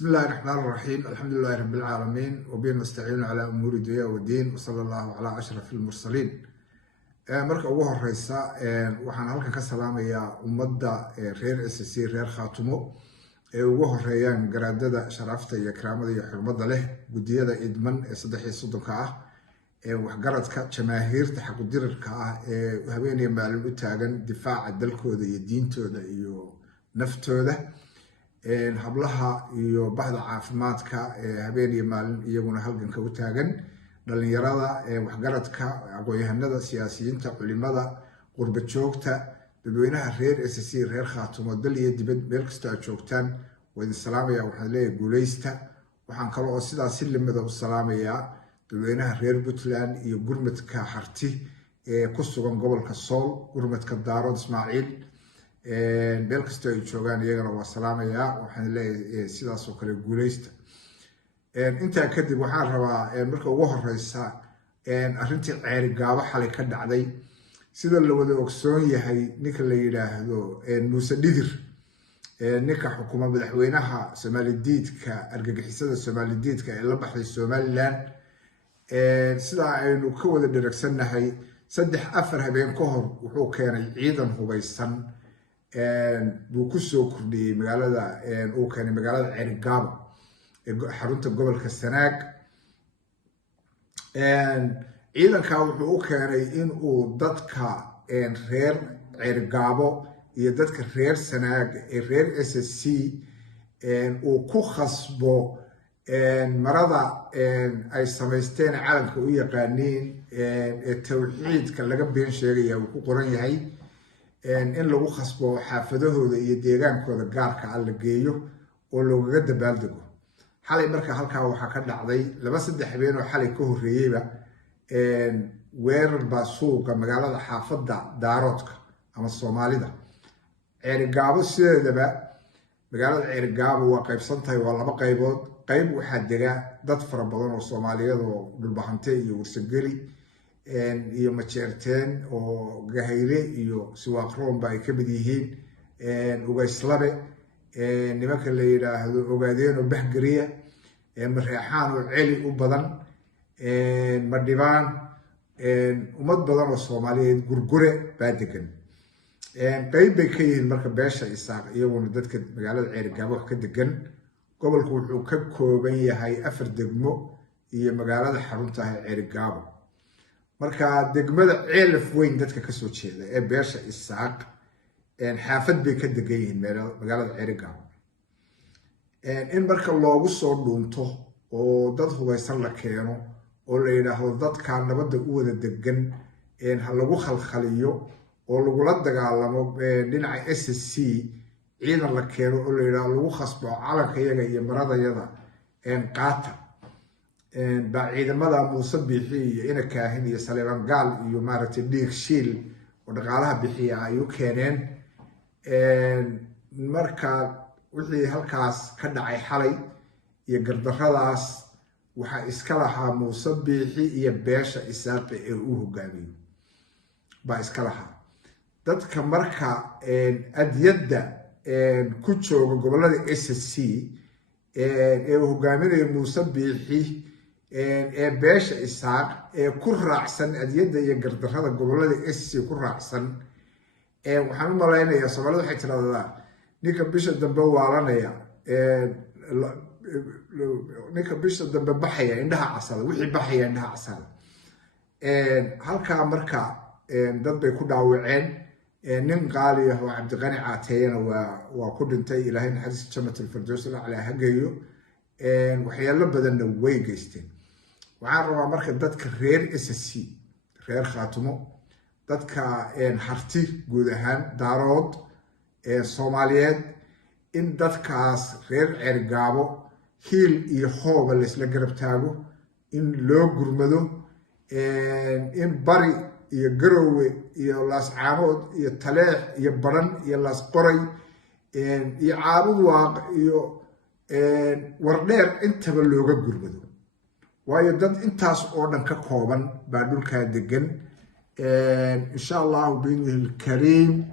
بسم الله الرحمن الرحيم. الحمد لله رب العالمين وبه نستعين على أمور الدنيا والدين وصلى الله على أشرف المرسلين. marka ugu horeysa waxaan halkan ka salaamayaa ummadda reer SSC reer Khaatumo ee ugu horeeyaan garaadada sharafta iyo karaamada iyo xurmada leh gudiyada idman ee 3 ah ee waxgaradka jamaahiirta xaqudirka ah ee habeenay maalin u taagan difaaca dalkooda iyo diintooda iyo naftooda hablaha iyo bahda caafimaadka ee habeenay maalin iyaguna halganka u taagan dhalinyarada waxgaradka aqoon-yahanada siyaasiyiinta culimada qurba joogta dadweynaha reer SSC reer Khaatumo dal iyo dibad meel kasta aad joogtaan waan salaamayaa waxaan leeyahay guuleysta waxaan kale oo sidaas si limada u salaamayaa dadweynaha reer Puntland iyo gurmadka harti ee ku sugan gobolka Sool gurmadka Daarood Ismaaciil meel kasta ay joogaan iyagana waa salaamayaa waxaan leeyahay sidaas oo kale guuleysta inta kadib waxaan rabaa marka ugu horeysa arrintii ceerigaabo xalay ka dhacday sida la wada ogsoon yahay ninka la yiraahdo Muuse Dhidir ninka xukuma madaxweynaha Soomaalidiidka argagixisada Soomaalidiidka ee la baxday Somaliland sida aynu ka wada dhiragsanahay 3-4 habeen ka hor wuxuu keenay ciidan hubeysan buu ku soo kordhiyay magaalada uu keenay magaalada ceerigaabo xarunta gobolka Sanaag ciidanka wuxuu u keenay in uu dadka reer ceerigaabo iyo dadka reer Sanaag ee reer SSC uu ku khasbo marada ay sameysteen calanka u yaqaaniin ee tawxiidka laga been sheegaya uu ku qoran yahay in lagu khasbo xaafadahooda iyo deegaankooda gaarka ah la geeyo oo looga dabaaldego xalay marka halkaa waxaa ka dhacday 2-3 habeen oo xalay ka horeeyayba weerar baa suuqa magaalada xaafadda Daaroodka ama Soomaalida ceerigaabo sideedaba magaalada ceerigaabo waa qaybsan tahay waa 2 qaybood qayb waxaa dega dad fara badan oo Soomaaliyeed oo dhulbahante iyo warsageli iyo majeerteen oo gahayle iyo siwaaqroon ay ka mid yihiin ugayslabe nimanka la yiraahdo ogaadeen oo bahgariya mareexaan oo celi u badan madhibaan ummad badan oo Soomaaliyeed gurgure baa degan qayb bay ka yihiin marka beesha Isaaq iyaguna dadka magaalada ceerigaabo wax ka degan gobolku wuxuu ka kooban yahay 4 degmo iyo magaalada xarunta ah ceerigaabo marka degmada ceelaf weyn dadka ka soo jeeda ee beesha Isaaq xaafad bay ka degan yihiin magaalada ceerigaabo in marka loogu soo dhuunto oo dad hubeysan la keeno oo la yiraahdo dadka nabadda u wada degan ha lagu khalkhaliyo oo lagu la dagaalamo dhinaca SSC ciidan la keeno oo la yiraahdo lagu khasbo calanka iyaga iyo maradayada qaata ba ciidamada Muuse Biixi iyo ina kaahin iyo Saleeban Gaal iyo maaragtay dhiig shiil oo dhaqaalaha bixiya ay u keeneen marka wixii halkaas ka dhacay xalay iyo gardarradaas waxa iska lahaa Muuse Biixi iyo beesha Isaaq ee uu hogaamiyo ba iska lahaa dadka marka adiyada ku jooga gobolada SSC ee hogaaminaya Muuse Biixi ee beesha Isaaq ee ku raacsan adiyada iyo gardarrada gobolada SSC ku raacsan waxaan u maleynayaa Soomaalidu waxay tiraahdaa ninka bisha dambe waalanaya ninka bisha dambe baxaya indhaha casada wixii baxaya indhaha casada halka marka dad bay ku dhaawaceen nin qaali ah oo Cabdiqani Caateeyana waa ku dhintay Ilaahay naxariis jannatul firdaws ala hagayo waxyaalo badanna way geysteen waxaan rabaa marka dadka reer SSC reer Khaatumo dadka harti guud ahaan Daarood Soomaaliyeed in dadkaas reer ceerigaabo hiil iyo hooba la isla garab taago in loo gurmado in bari iyo Garowe iyo Laascaanood iyo Taleex iyo Baran iyo Laas Qoray iyo Caabud Waaq iyo Wardheer intaba looga gurmado waayo dad intaas oo dhan ka kooban baa dhulka degan إن شاء الله بإذن الكريم